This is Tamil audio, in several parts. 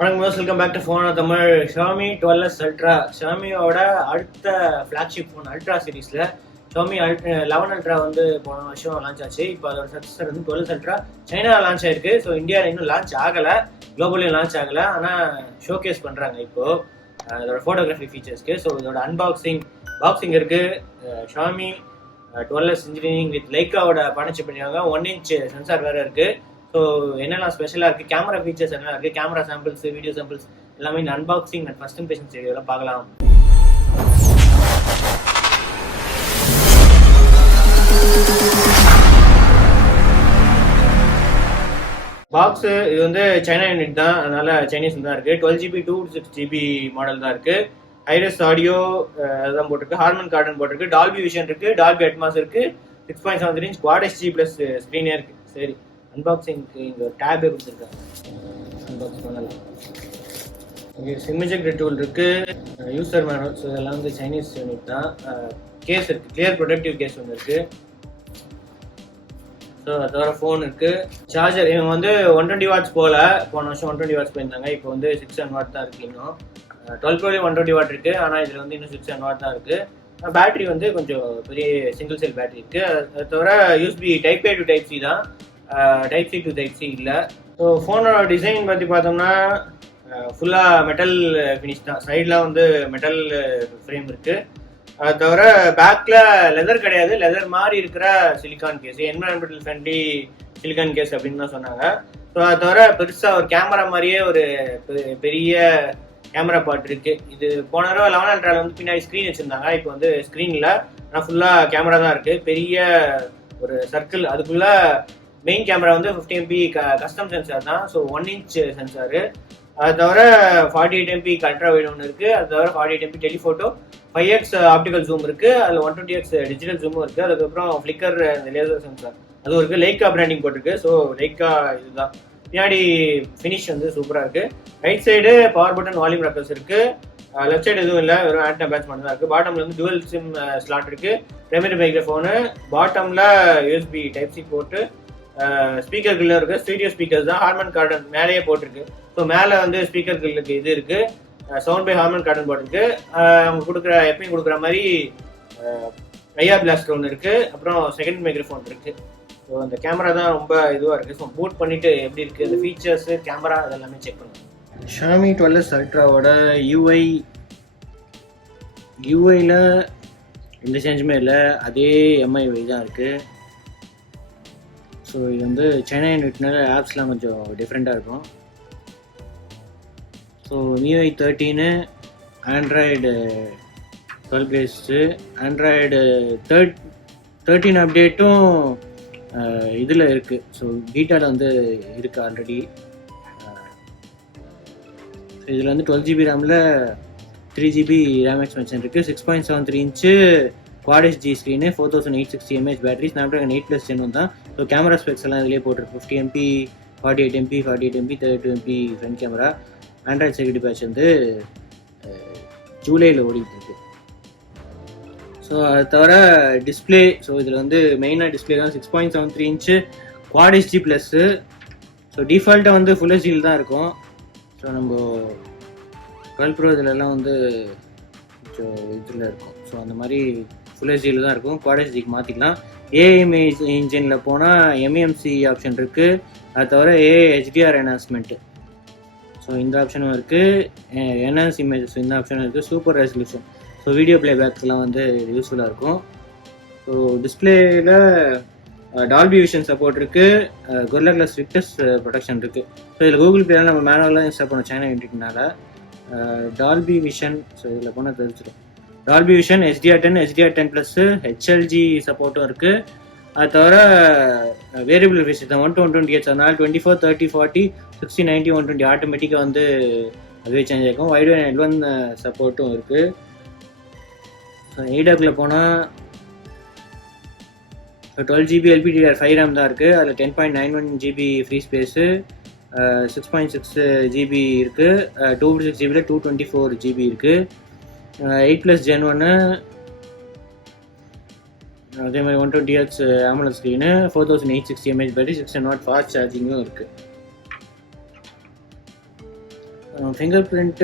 வணக்கம் most welcome back to phone Tamil. Xiaomi 12S Ultra, ஷாமியோட அடுத்த ஃப்ளாக்ஷிப் ஃபோன் அல்ட்ரா சீரீஸில் Xiaomi 11 Ultra வந்து போன வருஷம் லான்ச் ஆச்சு. இப்போ அதோட சக்ஸஸர் வந்து 12S Ultra சைனா லான்ச் ஆயிருக்கு. ஸோ இந்தியாவில் இன்னும் லான்ச் ஆகலை, குளோபலையும் லான்ச் ஆகலை. ஆனால் ஷோகேஸ் பண்ணுறாங்க இப்போது இதோட ஃபோட்டோகிராஃபி ஃபீச்சர்ஸ்க்கு. ஸோ இதோட பாக்ஸிங் இருக்குது. Xiaomi 12S இன்ஜினியரிங் வித் லைக்காவோட பார்ட்னர்ஷிப் பண்ணியிருக்காங்க. 1" சென்சார் வேறு இருக்குது. ஸோ என்னெல்லாம் ஸ்பெஷலாக இருக்குது, கேமரா ஃபீச்சர்ஸ் என்னெல்லாம் இருக்குது, கேமரா சாம்பிள்ஸ், வீடியோ சாம்பிள்ஸ் எல்லாமே இந்த அன்பாக்சிங் அண்ட் ஃபர்ஸ்ட் இம்ப்ரெஷன்ஸ் வீடியோவில் பார்க்கலாம். பாக்ஸு இது வந்து சைனா யூனிட் தான், அதனால சைனீஸ் தான் இருக்குது. 12GB 256GB மாடல் தான் இருக்குது. ஹைரஸ் ஆடியோ அதுதான் போட்டிருக்கு. ஹார்மன் கார்டன் போட்டிருக்கு. டால்பி விஷன் இருக்குது. டால்பி அட்மாஸ் இருக்குது. 6.73 inch Quad HD ப்ளஸ் ஸ்க்ரீனே இருக்குது. சரி, அன்பாக்சிங்க்கு இங்கே ஒரு டேபே கொடுத்துருக்காங்க, அன்பாக்ஸ் பண்ணலாம். இங்கே சிம்ஜெக்ட் டூல் இருக்குது. யூசர் மேனுவல்ஸ் இதெல்லாம் வந்து சைனீஸ் யூனிட் தான். கேஸ் இருக்குது, கிளியர் ப்ரொடக்டிவ் கேஸ் ஒன்று இருக்குது. ஸோ அதோட ஃபோன் இருக்குது. சார்ஜர் இவங்க வந்து 120 watts போல், போன வருஷம் 120 watts போயிருந்தாங்க. இப்போ வந்து 600 watt தான் இருக்குது. இன்னும் 12 Pro 120 watt இருக்குது, ஆனால் இதில் வந்து இன்னும் 600 watt தான் இருக்குது. பேட்டரி வந்து கொஞ்சம் பெரிய சிங்கிள் செல் பேட்டரி இருக்குது. அது தவிர USB type A to type C தான், type C to type C இல்லை. ஸோ ஃபோனோட டிசைன் பற்றி பார்த்தோம்னா ஃபுல்லாக மெட்டல் ஃபினிஷ் தான். சைடில் வந்து மெட்டல் ஃப்ரேம் இருக்குது. அது தவிர பேக்கில் லெதர் கிடையாது, லெதர் மாதிரி இருக்கிற silicone case, environmental friendly silicone case அப்படின்னு தான் சொன்னாங்க. ஸோ அது தவிர பெருசாக ஒரு கேமரா மாதிரியே ஒரு பெரிய கேமரா பார்ட் இருக்குது. இது போன தடவை 11 Ultraல வந்து பின்னாடி ஸ்க்ரீன் வச்சுருந்தாங்க. இப்போ வந்து ஸ்க்ரீனில் ஆனால் ஃபுல்லாக கேமரா தான் இருக்குது. பெரிய ஒரு சர்க்கிள், அதுக்குள்ளே மெயின் கேமரா வந்து 50 MP கஸ்டம் சென்சார் தான். So 1" sensor. அது தவிர 48 MP அல்ட்ரா வைட் ஒன்று இருக்குது. அது தவிர 48 MP telephoto, 5x optical zoom இருக்குது. அதில் 120x டிஜிட்டல் ஜூமும் இருக்குது. அதுக்கப்புறம் ஃப்ளிக்கர் இந்த லேசர் சென்சார் அதுவும் இருக்குது. லைக்கா பிராண்டிங் போட்டிருக்கு. ஸோ லைக்கா இதுதான். பின்னாடி ஃபினிஷ் வந்து சூப்பராக இருக்குது. Right side power button, volume rockers இருக்குது. லெஃப்ட் சைடு எதுவும் இல்லை, வெறும் ஆண்டனா பேட்ச் மட்டும் தான் இருக்குது. பாட்டமில் வந்து டுவல் சிம் ஸ்லாட் இருக்குது. பிரைமரி மைக்ரோஃபோனு, பாட்டமில் யூஎஸ்பி டைப் C போட்டு, ஸ்பீக்கர் கில்ல இருக்குது. ஸ்டீரியோ ஸ்பீக்கர்ஸ் தான். ஹார்மன் கார்டன் மேலேயே போட்டிருக்கு. ஸோ மேலே வந்து ஸ்பீக்கர் கில்லுக்கு இது இருக்குது, சவுண்ட் பை ஹார்மன் கார்டன் போட்டிருக்கு. அவங்க கொடுக்குற எப்பயும் கொடுக்குற மாதிரி ஐஆர் பிளாஸ்டர் ஒன்று இருக்குது. அப்புறம் செகண்ட் மைக்ரோஃபோன் இருக்குது. ஸோ அந்த கேமரா தான் ரொம்ப இதுவாக இருக்குது. ஸோ பூட் பண்ணிவிட்டு எப்படி இருக்குது அந்த ஃபீச்சர்ஸு, கேமரா அதெல்லாமே செக் பண்ணுங்கள். Xiaomi 12S Ultraவோட யூஐயில் எந்த சேஞ்சுமே இல்லை, அதே MIUI தான் இருக்குது. ஸோ இது வந்து சைனா யூனிட்னால ஆப்ஸ்லாம் கொஞ்சம் டிஃப்ரெண்ட்டாக இருக்கும். So MIUI 13, Android 12 based, Android 13 அப்டேட்டும் இதில் இருக்குது. ஸோ பீட்டாவில் வந்து இருக்குது ஆல்ரெடி. ஸோ இதில் வந்து 12GB ரேமில் 3GB RAM எக்ஸ்பென்ஷன் இருக்குது. 6.73 inch Quad HD screen, 4860 mAh battery, Snapdragon 8+ Gen 1 தான். ஸோ கேமரா ஸ்பெக்ஸ் எல்லாம் இதிலே போட்டிருக்கு. 50 MP, 48 MP, 32 MP front camera. Android security patch வந்து ஜூலையில் ஓடிட்டு இருக்கு. ஸோ அது தவிர டிஸ்பிளே, ஸோ இதில் வந்து மெயினாக டிஸ்பிளே தான். 6.73 inch Quad HD plus. So டிஃபால்ட்டாக வந்து ஃபுல் ஹெச்டியில் தான் இருக்கும். ஸோ நம்ம 12 Pro இதிலெல்லாம் வந்து கொஞ்சம் இதில் இருக்கும். ஸோ அந்த மாதிரி ஃபுல் ஹெச்டியில் தான் இருக்கும். Quad HDக்கு மாற்றிக்கலாம். ஏஐ இன்ஜினில் போனால் MEMC ஆப்ஷன் இருக்குது. அது தவிர ஏஐ HDR என்ஹான்ஸ்மெண்ட்டு, ஸோ இந்த ஆப்ஷனும் இருக்குது. என்ஹான்ஸ் இமேஜஸ் இந்த ஆப்ஷனும் இருக்குது. சூப்பர் ரெசல்யூஷன், ஸோ வீடியோ ப்ளேபேக்ஸ்லாம் வந்து யூஸ்ஃபுல்லாக இருக்கும். ஸோ டிஸ்பிளேயில் டால்பி விஷன் சப்போர்ட் இருக்குது. கொரில்லா கிளாஸ் விக்டஸ் ப்ரொடெக்ஷன் இருக்குது. ஸோ இதில் கூகுள் ப்ளேலாம் நம்ம மேனுவலாக இன்ஸ்டால் பண்ணோம் சைனா யூனிட்னால. டால்பி விஷன், ஸோ இதில் போனால் தெரிஞ்சிடும். Dolby vision, HDR10, HDR10+, HLG சப்போர்ட்டும் இருக்குது. அது தவிர வேரியபிள் ஃபேஸ் தான் 1 to 120Hz, அதனால் 24, 30, 40, 60, 90, 120 ஆட்டோமேட்டிக்காக வந்து அதுவே சேஞ்ச் ஆகிக்கும். வைட் அண்ட் L1 சப்போர்ட்டும் இருக்குது. ஸோ ADAPல போனால் 12GB LPDDR5 RAM தான் இருக்குது. அதில் 10.91 GB ஃப்ரீ ஸ்பேஸு, 6.6 GB இருக்குது. 256GB 224 GB இருக்குது. 8+ Gen 1, அதே மாதிரி 120Hz AMOLED screen, 4860 mAh battery, 600 watt fast சார்ஜிங்கும் இருக்குது. ஃபிங்கர் பிரிண்ட்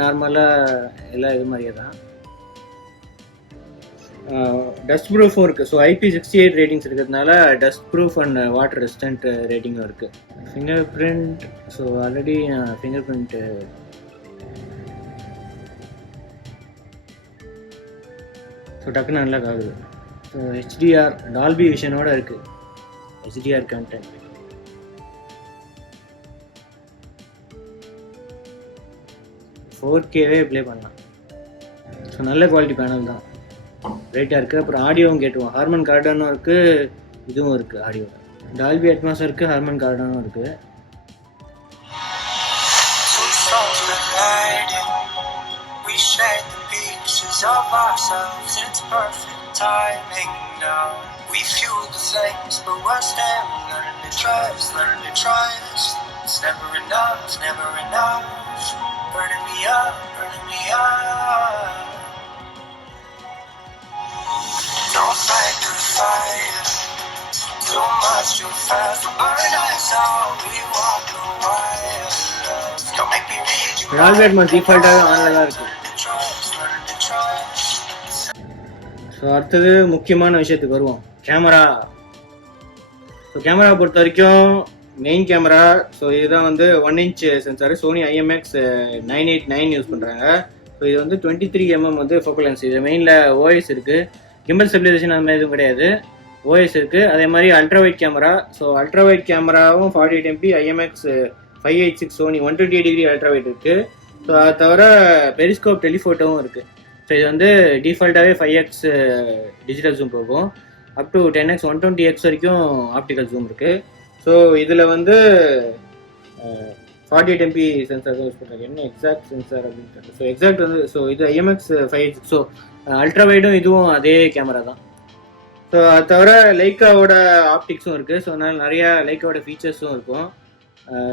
நார்மலாக எல்லா இது மாதிரியே தான். டஸ்ட் ப்ரூஃபும் இருக்குது. ஸோ IP68 ரேட்டிங்ஸ் இருக்கிறதுனால dust proof and water resistant ரேட்டிங்கும் இருக்குது. Finger print so already finger print so டக்குன்னு நல்லா ஆகுது. ஸோ HDR டால்பி விஷனோட இருக்குது. HDR content. ஃபோர்கேவே ப்ளே பண்ணலாம். ஸோ நல்ல குவாலிட்டி பேனல் தான், ரைட்டாக இருக்குது. அப்புறம் ஆடியோவும் கேட்டுவோம். ஹார்மன் கார்டனும் இருக்குது, இதுவும் இருக்குது. ஆடியோ டால்பி அட்மாஸும் இருக்குது, ஹார்மன் கார்டனும் இருக்குது. It's never enough, never enough. Burning me up, burning me up. Don't fight the fire. Too much, too fast. Burn us out, we walk a while. Don't make me read you. ரால்வேட் மாதிரி டிஃபால்ட்டாக ஆனில் தான் இருக்குது. ஸோ அடுத்தது முக்கியமான விஷயத்துக்கு வருவோம், கேமரா. ஸோ கேமரா பொறுத்த வரைக்கும் மெயின் கேமரா, ஸோ இதுதான் வந்து 1" சென்சார், சோனி IMX989 யூஸ் பண்ணுறாங்க. ஸோ இது வந்து 23mm வந்து ஃபோக்கல் லென்ஸ். இது மெயினில் OS இருக்குது, கிம்பல் ஸ்டெபிலைசேஷன் அந்த மாதிரி எதுவும் கிடையாது, OS இருக்குது. அதே மாதிரி அல்ட்ராவைட் கேமரா. ஸோ அல்ட்ராவைட் கேமராவும் 48MP IMX586 சோனி 128° அல்ட்ராவைட் இருக்குது. ஸோ அதை தவிர பெரிஸ்கோப் டெலிஃபோட்டோவும் இருக்குது. ஸோ இது வந்து டிஃபால்ட்டாகவே 5x டிஜிட்டல் ஜூம் போகும், அப் டு 10x 120x வரைக்கும் ஆப்டிக்கல் ஜூம் இருக்குது. ஸோ இதில் வந்து 48MP சென்சார் தான் யூஸ் பண்ணுறாங்க. என்ன எக்ஸாக்ட் சென்சார் அப்படின்னு. ஸோ எக்ஸாக்ட் வந்து ஸோ இது IMX586. ஸோ அல்ட்ராவைடும் இதுவும் அதே கேமரா தான். ஸோ அது தவிர லைக்காவோட ஆப்டிக்ஸும் இருக்குது. ஸோ அதனால் நிறையா லைக்காவோட ஃபீச்சர்ஸும் இருக்கும்.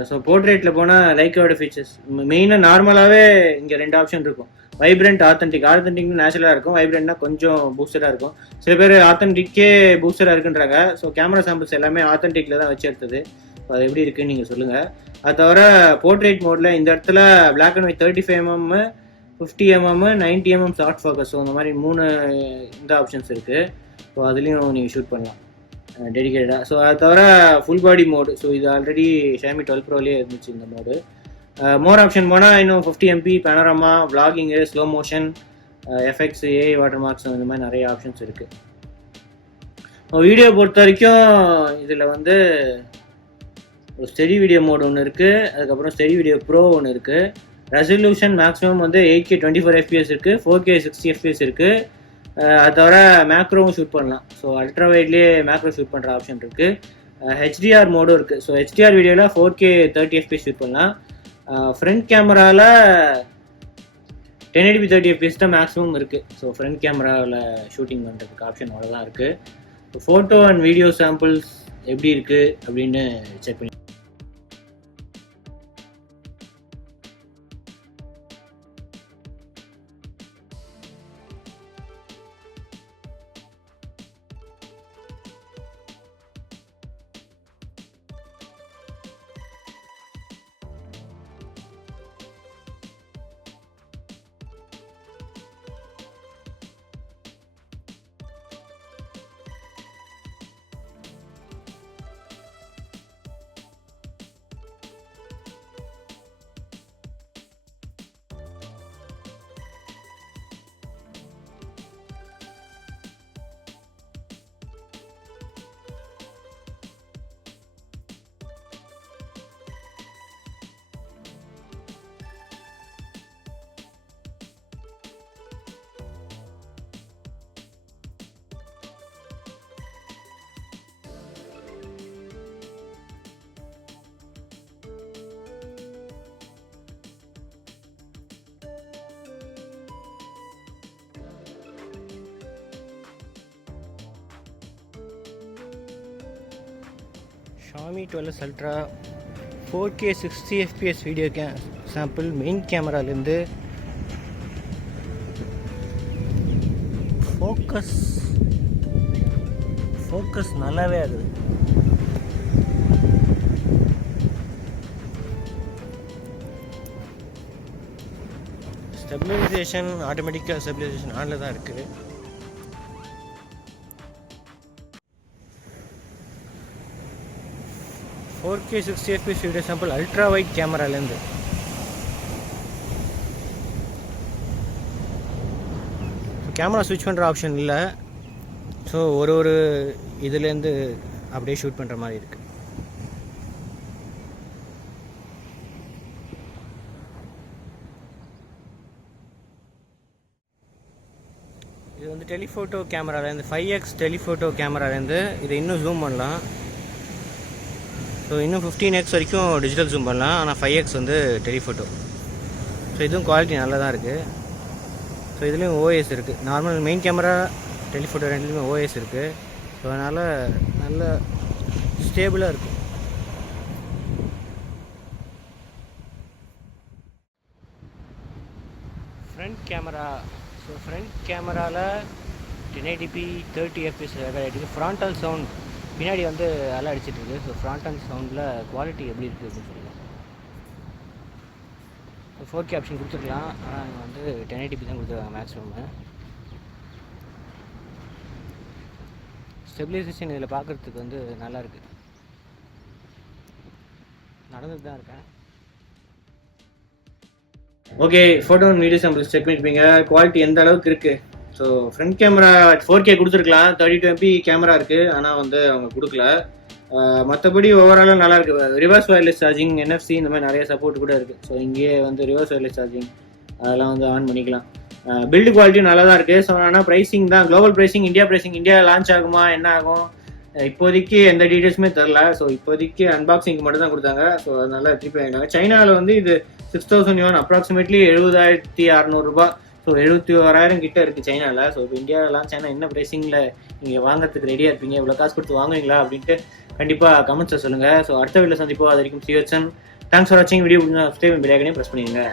ஸோ போர்ட்ரேட்டில் போனால் லைக்காவோட ஃபீச்சர்ஸ் மெயினாக நார்மலாகவே இங்கே 2 ஆப்ஷன் இருக்கும். வைப்ரண்ட், ஆத்தென்டிக் நேச்சுரலாக இருக்கும், வைப்ரண்ட்னா கொஞ்சம் பூஸ்டராக இருக்கும். சில பேர் ஆத்தென்டிக்கே பூஸ்டராக இருக்குன்றாங்க. ஸோ கேமரா சாம்பிள்ஸ் எல்லாமே ஆத்தென்டிக்கில் தான் வச்சு எடுத்தது. அது எப்படி இருக்குன்னு நீங்கள் சொல்லுங்கள். அது தவிர போர்ட்ரேட் மோடில் இந்த இடத்துல black and white 35mm 50mm 90mm short focus. So அந்த மாதிரி 3 இந்த ஆப்ஷன்ஸ் இருக்குது. ஸோ அதுலேயும் நீங்கள் ஷூட் பண்ணலாம் டெடிகேட்டடாக. ஸோ அது தவிர ஃபுல் பாடி மோடு. ஸோ இது ஆல்ரெடி Xiaomi 12 இருந்துச்சு இந்த மோடு. மோர் ஆப்ஷன் போனால் இன்னும் 50MP panorama, vlogging, slow motion, effects, AI water marks, இந்த மாதிரி நிறைய ஆப்ஷன்ஸ் இருக்குது. வீடியோ பொறுத்த வரைக்கும் இதில் வந்து ஒரு ஸ்டெடி வீடியோ மோட் ஒன்று இருக்குது, அதுக்கப்புறம் ஸ்டெடி வீடியோ ப்ரோ ஒன்று இருக்குது. ரெசல்யூஷன் மேக்ஸிமம் வந்து 8K 24fps இருக்குது, 4K 60fps இருக்குது. அது தவிர மேக்ரோவும் ஷூட் பண்ணலாம். ஸோ அல்ட்ரா வைட்லேயே மேக்ரோ ஷூட் பண்ணுற ஆப்ஷன் இருக்குது. HDR மோடும் இருக்குது. ஸோ HDR வீடியோவில் 4K 30fps ஷூட் பண்ணலாம். ஃப்ரண்ட் கேமராவில் 1080p 30fps தான் மேக்ஸிமம் இருக்குது. ஸோ ஃப்ரண்ட் கேமராவில் ஷூட்டிங் பண்ணுறதுக்கு ஆப்ஷன் அவ்வளோதான் இருக்குது. ஃபோட்டோ அண்ட் வீடியோ சாம்பிள்ஸ் எப்படி இருக்குது அப்படின்னு செக் பண்ணி Xiaomi 12S Ultra 4K 60fps video sample main கேமராலேருந்து ஃபோக்கஸ் நல்லாவே ஆகுது. ஸ்டெபிலைசேஷன் ஆட்டோமேட்டிக்காக ஸ்டெபிலைசேஷன் ஆனில் தான் இருக்குது. K 60 fps video sample ultra wide கேமராலேருந்து. கேமரா ஸ்விட்ச் பண்ணுற ஆப்ஷன் இல்லை. ஸோ ஒரு இதுலேருந்து அப்படியே ஷூட் பண்ணுற மாதிரி இருக்குது. இது வந்து டெலிஃபோட்டோ கேமராலேருந்து 5x டெலிஃபோட்டோ கேமராலேருந்து இதை இன்னும் ஜூம் பண்ணலாம். ஸோ இன்னும் 15x வரைக்கும் டிஜிட்டல் ஜூம் பண்ணலாம். ஆனால் 5x வந்து டெலிஃபோட்டோ. ஸோ இதுவும் குவாலிட்டி நல்லா தான் இருக்குது. ஸோ இதுலேயும் OS இருக்குது. நார்மல் மெயின் கேமரா டெலிஃபோட்டோ ரெண்டுலேயுமே OS இருக்குது. ஸோ அதனால் நல்ல ஸ்டேபிளாக இருக்கும். Front camera. ஸோ ஃப்ரண்ட் கேமராவில் 1080p 30 fps record. Frontal sound பின்னாடி வந்து அலை அடிச்சிட்ருக்கு. ஸோ ஃப்ராண்டல் சவுண்டில் குவாலிட்டி எப்படி இருக்குது அப்படின்னு சொல்லலாம். 4K ஆப்ஷன் கொடுத்துருக்கலாம். ஆனால் இங்கே வந்து 1080p தான் கொடுத்துருக்காங்க மேக்ஸிமம். ஸ்டெபிலைசேஷன் இதில் பார்க்குறதுக்கு வந்து நல்லாயிருக்கு. நடந்துட்டு தான் இருக்கேன். Okay, photo and video samples check பண்ணிருப்பீங்க. குவாலிட்டி எந்த அளவுக்கு இருக்குது. ஸோ ஃப்ரண்ட் கேமரா 4K கொடுத்துருக்கலாம். 32MP கேமரா இருக்குது. ஆனால் வந்து அவங்க கொடுக்கல. மற்றபடி ஓவராலாக நல்லாயிருக்கு. ரிவர்ஸ் வயர்லெஸ் சார்ஜிங், NFC இந்த மாதிரி நிறைய சப்போர்ட் கூட இருக்குது. ஸோ இங்கேயே வந்து ரிவர்ஸ் வயர்லெஸ் சார்ஜிங் அதெல்லாம் வந்து ஆன் பண்ணிக்கலாம். பில்டு குவாலிட்டியும் நல்லா தான் இருக்குது. ஸோ ஆனால் ப்ரைஸிங் தான் குளோபல் ப்ரைஸிங், இந்தியா லான்ச் ஆகுமா என்ன ஆகும் இப்போதைக்கு எந்த டீட்டெயில்ஸுமே தெரில. ஸோ இப்போதைக்கு அன்பாக்சிங் மட்டும் தான் கொடுத்தாங்க. ஸோ அதனால திருப்பி வாங்கினாங்க. சைனாவில் வந்து இது 6000 yuan, அப்ராக்சிமேட்லி 70,600 ரூபா. ஸோ 71,000 கிட்ட இருக்குது சைனாவில். ஸோ இப்போ இந்தியாவில் லான்ச் ஆனால் என்ன ப்ரைஸிங்கில் நீங்கள் வாங்குறதுக்கு ரெடியாக இருப்பீங்க, இவ்வளோ காசு கொடுத்து வாங்குவீங்களா அப்படின்ட்டு கண்டிப்பாக கமெண்ட்ஸை சொல்லுங்கள். ஸோ அடுத்த வீடியோவில் சந்திப்போம். அது வரைக்கும் சிவச்சன். தேங்க்ஸ் ஃபார் வாட்சிங். வீடியோ பிடிச்சா சப்ஸ்கிரைப் பெல் ஐகானையும் ப்ரெஸ் பண்ணிடுங்க.